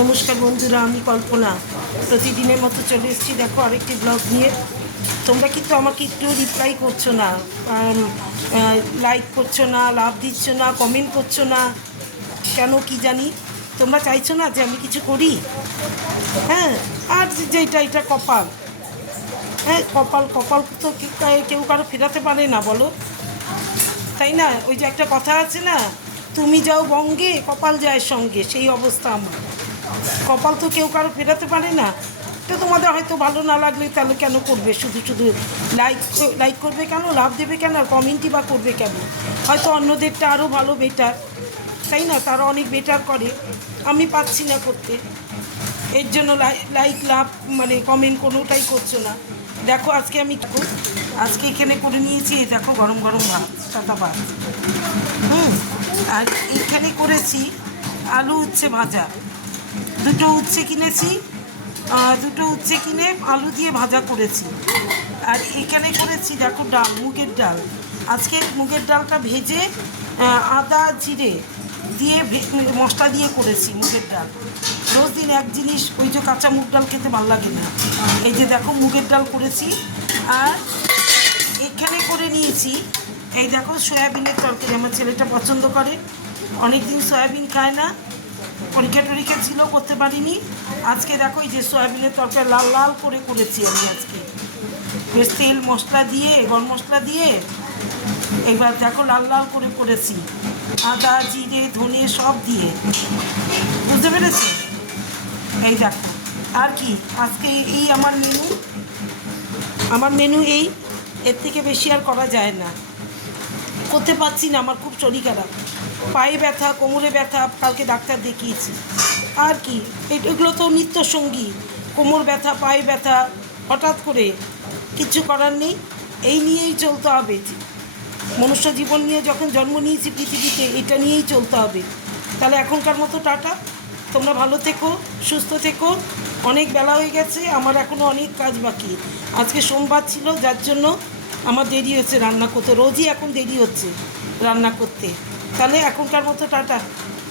নমস্কার বন্ধুরা, আমি কল্পনা প্রতিদিনের মতো চলে এসেছি। দেখো আরেকটি ব্লগ নিয়ে। তোমরা কিন্তু আমাকে একটু রিপ্লাই করছো না, লাইক করছো না, লাভ দিচ্ছ না, কমেন্ট করছো না, কেন কি জানি। তোমরা চাইছো না যে আমি কিছু করি। হ্যাঁ, আর যেটা এটা কপাল। হ্যাঁ, কপাল কপাল তো কেউ কারো ফেরাতে পারে না, বলো, তাই না? ওই যে একটা কথা আছে না, তুমি যাও বঙ্গে কপাল যায় সঙ্গে, সেই অবস্থা আমার। কপাল তো কেউ কারো ফেরাতে পারে না। তো তোমাদের হয়তো ভালো না লাগলে তাহলে কেন করবে? শুধু শুধু লাইক লাইক করবে কেন, লাভ দেবে কেন, আর কমেন্টই বা করবে কেন? হয়তো অন্যদেরটা আরও ভালো, বেটার, তাই না? তারা অনেক বেটার করে, আমি পাচ্ছি না করতে। এর জন্য লাইক লাভ মানে কমেন্ট কোনোটাই করছো না। দেখো আজকে আজকে এখানে করে নিয়েছি, দেখো গরম গরম ভাত, সাদা ভাত। আর এইখানে করেছি আলু উচ্ছে ভাজা। দুটো উচ্ছে কিনেছি, দুটো উচ্ছে কিনে আলু দিয়ে ভাজা করেছি। আর এখানে করেছি দেখো ডাল, মুগের ডাল। আজকে মুগের ডালটা ভেজে আদা জিরে দিয়ে মশলা দিয়ে করেছি মুগের ডাল। রোজ দিন এক জিনিস, ওই যে কাঁচা মুগ ডাল খেতে ভালো লাগে না। এই যে দেখো মুগের ডাল করেছি। আর এখানে করে নিয়েছি, এই দেখো সয়াবিনের তরকারি। আমার ছেলেটা পছন্দ করে, অনেক দিন সয়াবিন খায় না, পরীক্ষা টরীক্ষা ছিল করতে পারিনি। আজকে দেখো এই যে সয়াবিনের তরকারি লাল লাল করে করেছি আমি আজকে, বেশ তেল মশলা দিয়ে, গরম মশলা দিয়ে। এবার দেখো লাল লাল করে করেছি, আদা জিরে ধনে সব দিয়ে, বুঝতে পেরেছি? এই দেখো। আর কি আজকে এই আমার মেনু এই, এর থেকে বেশি আর করা যায় না, করতে পারছি না। আমার খুব শরীর খারাপ, পায়ে ব্যথা, কোমরে ব্যথা, কালকে ডাক্তার দেখিয়েছি। আর কি, এগুলো তো নিত্য সঙ্গী, কোমর ব্যথা, পায়ে ব্যথা, হঠাৎ করে, কিচ্ছু করার নেই, এই নিয়েই চলতে হবে। মনুষ্য জীবন নিয়ে যখন জন্ম নিয়েছি পৃথিবীতে, এটা নিয়েই চলতে হবে। তাহলে এখনকার মতো টাটা, তোমরা ভালো থেকো, সুস্থ থেকো। অনেক বেলা হয়ে গেছে, আমার এখনও অনেক কাজ বাকি। আজকে সোমবার ছিল, যার জন্য আমার দেরি হচ্ছে রান্না করতে। রোজই এখন দেরি হচ্ছে রান্না করতে। তাহলে এখনকার মতো টাটা।